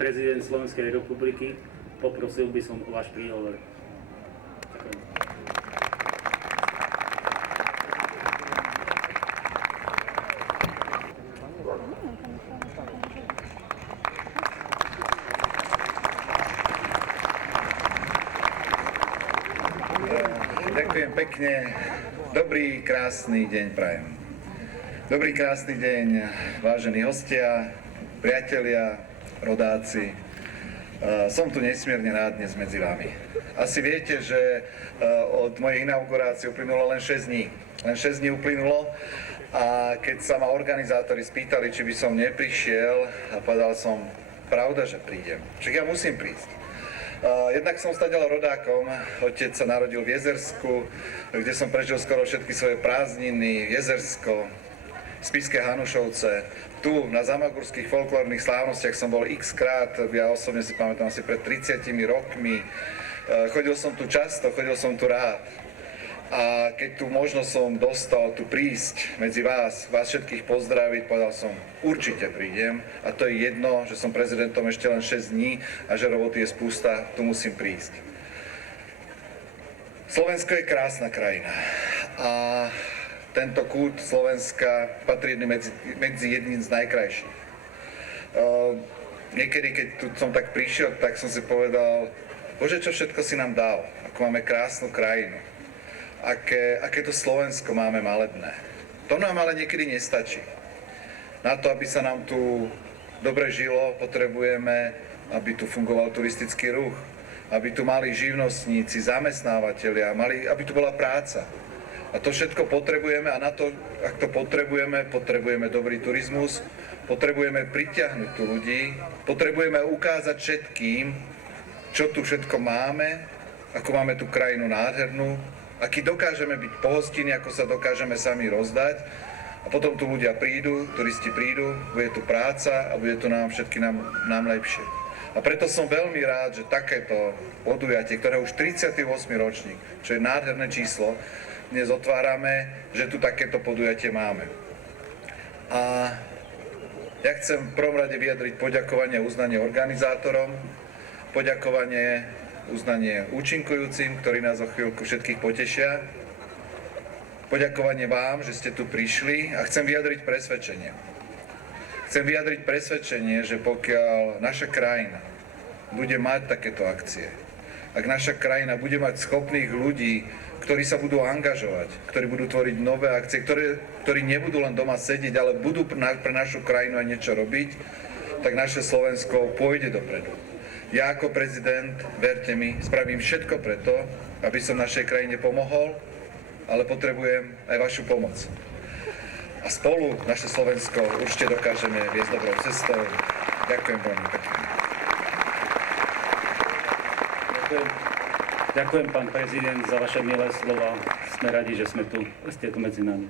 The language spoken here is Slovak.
prezident Slovenskej republiky, poprosil by som o váš príhovor. Ďakujem. Ďakujem pekne. Dobrý, krásny deň prajem. Dobrý, krásny deň, vážení hostia, priatelia, rodáci. Som tu nesmierne rád dnes medzi vami. Asi viete, že od mojej inaugurácie uplynulo len 6 dní. Len 6 dní uplynulo a keď sa ma organizátori spýtali, či by som neprišiel, povedal som, pravda, že prídem. Však ja musím prísť. Jednak som stadiaľ rodákom, otec sa narodil v Jezersku, kde som prežil skoro všetky svoje prázdniny, Jezersko, Spišské Hanušovce. Tu na zamagurských folklórnych slávnostiach som bol x-krát, ja osobne si pamätám asi pred 30 rokmi. Chodil som tu často, chodil som tu rád. A keď tu možno som dostal tu prísť medzi vás všetkých pozdraviť, povedal som, určite prídem. A to je jedno, že som prezidentom ešte len 6 dní a že roboty je spústa, tu musím prísť. Slovensko je krásna krajina. A tento kút Slovenska patrí medzi jedným z najkrajších. Niekedy, keď tu som tak prišiel, tak som si povedal, Bože, čo všetko si nám dal, ako máme krásnu krajinu. Aké to Slovensko máme malebné. To nám ale niekedy nestačí. Na to, aby sa nám tu dobre žilo, potrebujeme, aby tu fungoval turistický ruch, aby tu mali živnostníci, zamestnávateľia, aby tu bola práca. A to všetko potrebujeme a na to, ak to potrebujeme dobrý turizmus, potrebujeme pritiahnuť tu ľudí, potrebujeme ukázať všetkým, čo tu všetko máme, ako máme tú krajinu nádhernú, aký dokážeme byť pohostinní, ako sa dokážeme sami rozdať. A potom tu ľudia prídu, turisti prídu, bude tu práca a bude tu nám lepšie. A preto som veľmi rád, že takéto podujatie, ktoré už 38. ročník, čo je nádherné číslo, dnes otvárame, že tu takéto podujatie máme. A ja chcem v prvom rade vyjadriť poďakovanie a uznanie organizátorom, uznanie účinkujúcim, ktorí nás o chvíľku všetkých potešia. Poďakovanie vám, že ste tu prišli a chcem vyjadriť presvedčenie. Chcem vyjadriť presvedčenie, že pokiaľ naša krajina bude mať takéto akcie, ak naša krajina bude mať schopných ľudí, ktorí sa budú angažovať, ktorí budú tvoriť nové akcie, ktorí nebudú len doma sedieť, ale budú pre našu krajinu aj niečo robiť, tak naše Slovensko pôjde dopredu. Ja ako prezident, verte mi, spravím všetko preto, aby som našej krajine pomohol, ale potrebujem aj vašu pomoc. A spolu naše Slovensko určite dokážeme viesť dobrou cestou. Ďakujem veľmi pekne. Ďakujem, pán prezident, za vaše milé slova. Sme radi, že ste tu medzi nami.